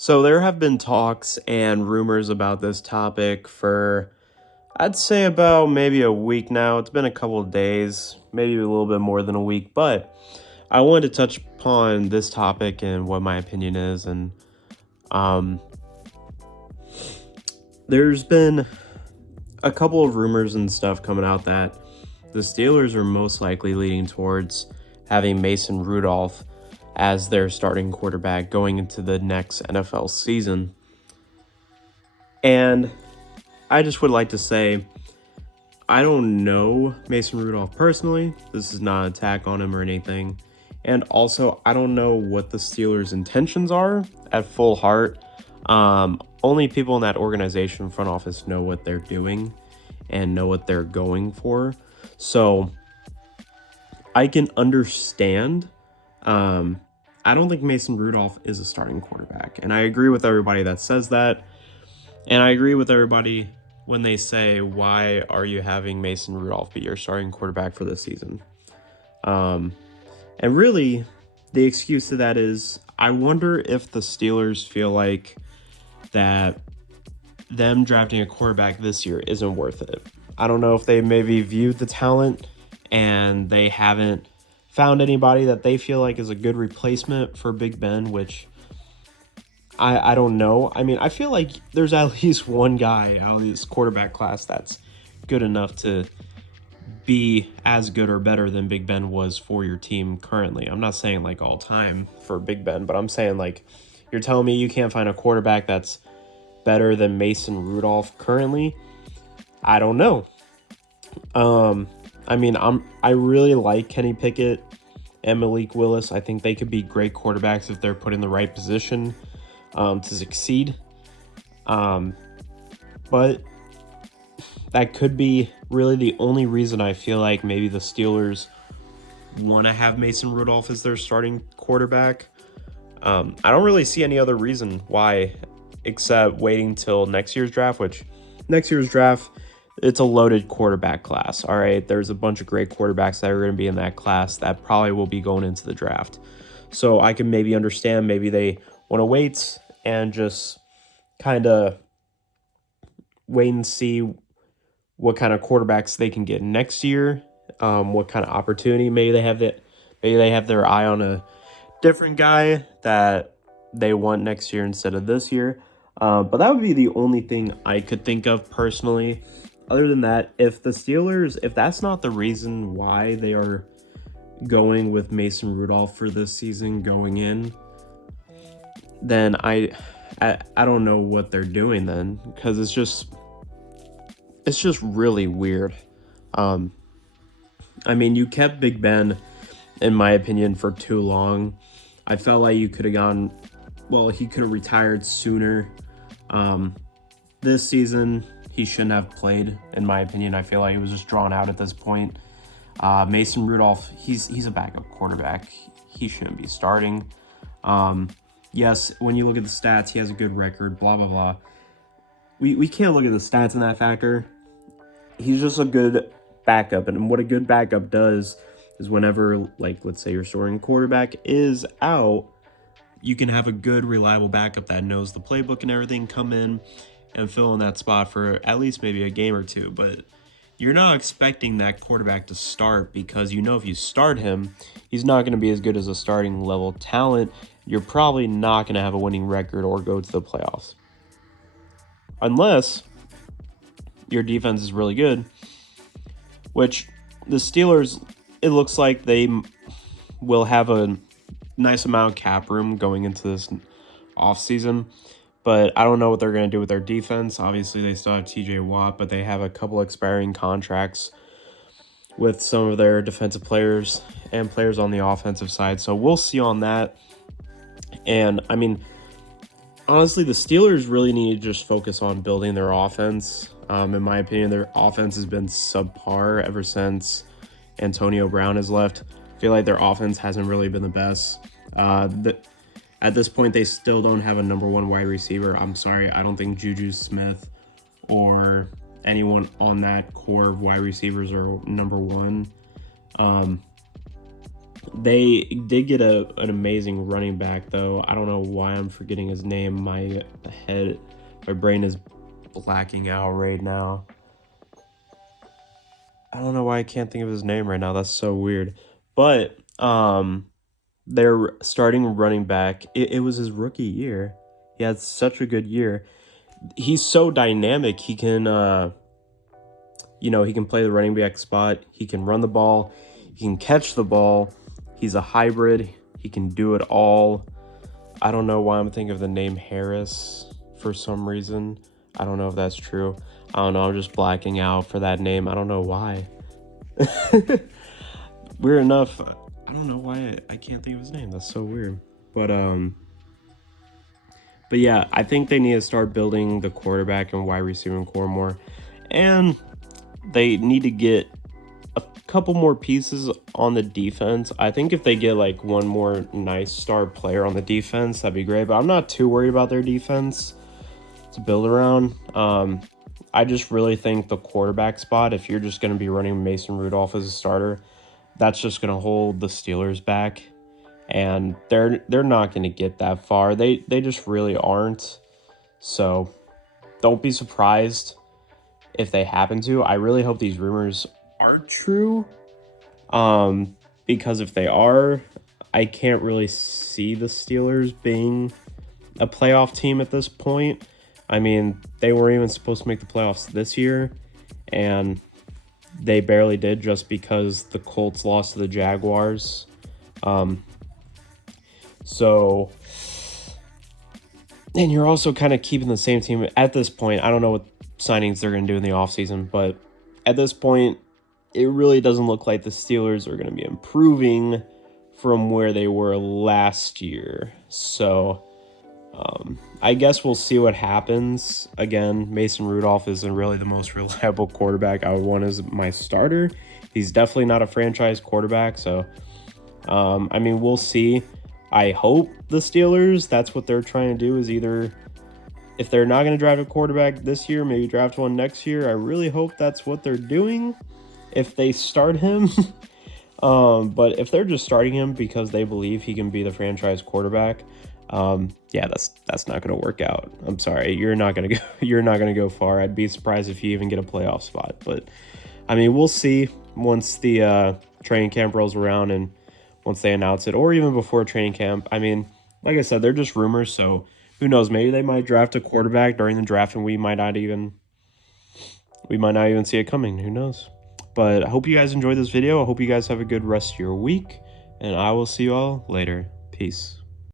So there have been talks and rumors about this topic for I'd say about maybe a week now. It's been a couple of days, maybe a little bit more than a week, but I wanted to touch upon this topic and what my opinion is. And um, there's been a couple of rumors and stuff coming out that the Steelers are most likely leaning towards having Mason Rudolph as their starting quarterback going into the next NFL season. And I just would like to say I don't know Mason Rudolph personally. This is not an attack on him or anything. And also, I don't know what the Steelers' intentions are at full heart. Only people in that organization front office know what they're doing and know what they're going for. So I can understand. I don't think Mason Rudolph is a starting quarterback. And I agree with everybody that says that. And I agree with everybody when they say, why are you having Mason Rudolph be your starting quarterback for this season? And really, the excuse to that is, I wonder if the Steelers feel like that them drafting a quarterback this year isn't worth it. I don't know if they maybe viewed the talent and they haven't found anybody that they feel like is a good replacement for Big Ben, which I don't know. I mean, I feel like there's at least one guy out of this quarterback class that's good enough to be as good or better than Big Ben was for your team currently. I'm not saying like all time for Big Ben, but I'm saying like you're telling me you can't find a quarterback that's better than Mason Rudolph currently. I don't know. I mean, I really like Kenny Pickett and Malik Willis. I think they could be great quarterbacks if they're put in the right position to succeed. But that could be really the only reason I feel like maybe the Steelers want to have Mason Rudolph as their starting quarterback. I don't really see any other reason why except waiting till next year's draft, which next year's draft, it's a loaded quarterback class. All right. There's a bunch of great quarterbacks that are going to be in that class that probably will be going into the draft. So I can maybe understand maybe they want to wait and just kind of wait and see what kind of quarterbacks they can get next year, what kind of opportunity maybe they have their eye on a different guy that they want next year instead of this year. But that would be the only thing I could think of personally. Other than that, if that's not the reason why they are going with Mason Rudolph for this season going in, then I don't know what they're doing then, because it's just really weird. I mean, you kept Big Ben, in my opinion, for too long. I felt like you could have gone, well, he could have retired sooner. This season, he shouldn't have played, in my opinion. I feel like he was just drawn out at this point. Mason Rudolph, he's a backup quarterback. He shouldn't be starting. Yes, when you look at the stats, he has a good record, blah, blah, blah. We can't look at the stats in that factor. He's just a good backup. And what a good backup does is whenever, like, let's say your starting quarterback is out, you can have a good, reliable backup that knows the playbook and everything come in and fill in that spot for at least maybe a game or two. But you're not expecting that quarterback to start, because you know if you start him, he's not going to be as good as a starting level talent. You're probably not going to have a winning record or go to the playoffs. Unless your defense is really good, which the Steelers, it looks like they will have a nice amount of cap room going into this offseason. But I don't know what they're going to do with their defense. Obviously, they still have TJ Watt, but they have a couple expiring contracts with some of their defensive players and players on the offensive side. So we'll see on that. And, I mean, honestly, the Steelers really need to just focus on building their offense. In my opinion, their offense has been subpar ever since Antonio Brown has left. I feel like their offense hasn't really been the best. At this point, they still don't have a number one wide receiver. I'm sorry, I don't think Juju Smith or anyone on that core of wide receivers are number one. They did get an amazing running back, though. I don't know why I'm forgetting his name. My brain is blacking out right now. I don't know why I can't think of his name right now. That's so weird. But their starting running back, it was his rookie year. He had such a good year. He's so dynamic. He can he can play the running back spot. He can run the ball. He can catch the ball. He's a hybrid. He can do it all. I don't know why I'm thinking of the name Harris for some reason. I don't know if that's true. I don't know. I'm just blacking out for that name. I don't know why. Weird enough. I don't know why I can't think of his name. That's so weird. But yeah, I think they need to start building the quarterback and wide receiving core more. And they need to get a couple more pieces on the defense. I think if they get like one more nice star player on the defense, that'd be great. But I'm not too worried about their defense to build around. I just really think the quarterback spot, if you're just going to be running Mason Rudolph as a starter, that's just going to hold the Steelers back. And they're not going to get that far. They just really aren't. So don't be surprised if they happen to. I really hope these rumors are true. Because if they are, I can't really see the Steelers being a playoff team at this point. I mean, they weren't even supposed to make the playoffs this year, and they barely did just because the Colts lost to the Jaguars. So, and you're also kind of keeping the same team at this point. I don't know what signings they're going to do in the offseason, but at this point, it really doesn't look like the Steelers are going to be improving from where they were last year. So, I guess we'll see what happens. Again, Mason Rudolph isn't really the most reliable quarterback I would want as my starter. He's definitely not a franchise quarterback. So, I mean, we'll see. I hope the Steelers, that's what they're trying to do, is either, if they're not going to draft a quarterback this year, maybe draft one next year. I really hope that's what they're doing if they start him. But if they're just starting him because they believe he can be the franchise quarterback, yeah, that's not going to work out. I'm sorry. You're not going to go far. I'd be surprised if you even get a playoff spot. But I mean, we'll see once the training camp rolls around and once they announce it, or even before training camp. I mean, like I said, they're just rumors, so who knows? Maybe they might draft a quarterback during the draft and we might not even see it coming. Who knows? But I hope you guys enjoyed this video. I hope you guys have a good rest of your week, and I will see you all later. Peace.